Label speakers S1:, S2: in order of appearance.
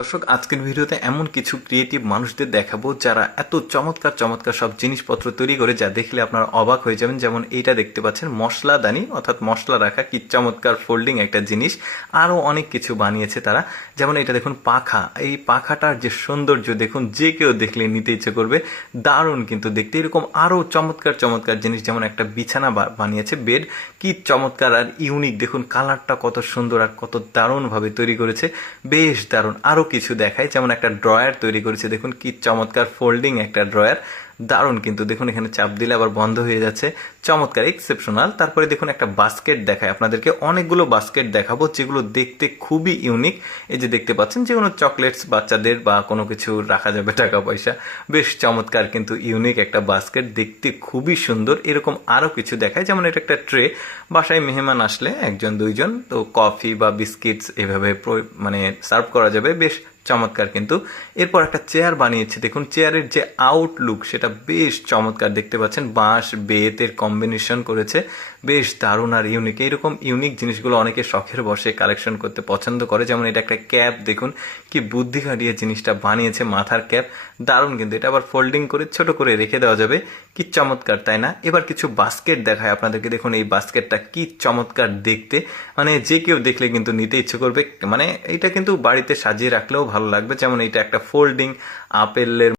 S1: দর্শক, আজকের ভিডিওতে এমন কিছু ক্রিয়েটিভ মানুষদের দেখাবো যারা এত চমৎকার চমৎকার সব জিনিসপত্র তৈরি করে যা দেখলে আপনারা অবাক হয়ে যাবেন। যেমন এইটা দেখতে পাচ্ছেন মশলাদানি অর্থাৎ মশলা রাখা, কি চমৎকার ফোল্ডিং একটা জিনিস। আরও অনেক কিছু বানিয়েছে তারা। যেমন এটা দেখুন, পাখা। এই পাখাটার যে সৌন্দর্য দেখুন, যে কেউ দেখলে নিতে ইচ্ছে করবে। দারুণ কিন্তু দেখতে। এরকম আরও চমৎকার চমৎকার জিনিস, যেমন একটা বিছানা বানিয়েছে বেড কি চমৎকার আর ইউনিক দেখুন কালারটা কত সুন্দর আর কত দারুণভাবে তৈরি করেছে। বেশ দারুণ। আরও কিছু দেখাই যেমন একটা ড্রয়ার তৈরি করেছে। দেখুন কি চমৎকার ফোল্ডিং একটা ড্রয়ার। দারুণ, কিন্তু দেখুন এখানে চাপ দিলে আবার বন্ধ হয়ে যাচ্ছে। চমৎকার এক্সেপশনাল তারপরে দেখুন একটা বাস্কেট দেখায়। আপনাদেরকে অনেকগুলো বাস্কেট দেখাবো, যেগুলো দেখতে খুবই ইউনিক এই যে দেখতে পাচ্ছেন যে কোনো চকলেটস বাচ্চাদের বা কোনো কিছু রাখা যাবে টাকা পয়সা। বেশ চমৎকার, কিন্তু ইউনিক একটা বাস্কেট দেখতে খুবই সুন্দর। এরকম আরও কিছু দেখায়। যেমন এটা একটা ট্রে বাসায় মেহমান আসলে একজন, দুইজন, তো কফি বা বিস্কিটস এভাবে মানে সার্ভ করা যাবে। বেশ চমৎকার কিন্তু। এরপর একটা চেয়ার বানিয়েছে, দেখুন চেয়ারের যে আউটলুক সেটা বেশ চমৎকার দেখতে পাচ্ছেন। বাঁশ, বেতের কম্বিনেশন করেছে, বেশ দারুণ আর ইউনিক এইরকম ইউনিক জিনিসগুলো অনেকে শখের বসে কালেকশন করতে পছন্দ করে। যেমন এটা একটা ক্যাপ দেখুন কি বুদ্ধি খাটিয়ে জিনিসটা বানিয়েছে মাথার ক্যাপ দারুণ কিন্তু, এটা আবার ফোল্ডিং করে ছোট করে রেখে দেওয়া যাবে। কি চমৎকার, তাই না? এবার কিছু বাস্কেট দেখায় আপনাদেরকে, দেখুন এই বাস্কেটটা কি চমৎকার দেখতে। মানে যে কেউ দেখলে কিন্তু নিতে ইচ্ছে করবে। মানে এটা কিন্তু বাড়িতে সাজিয়ে রাখলেও ভালো লাগবে। যেমন এটা একটা ফোল্ডিং আপেলের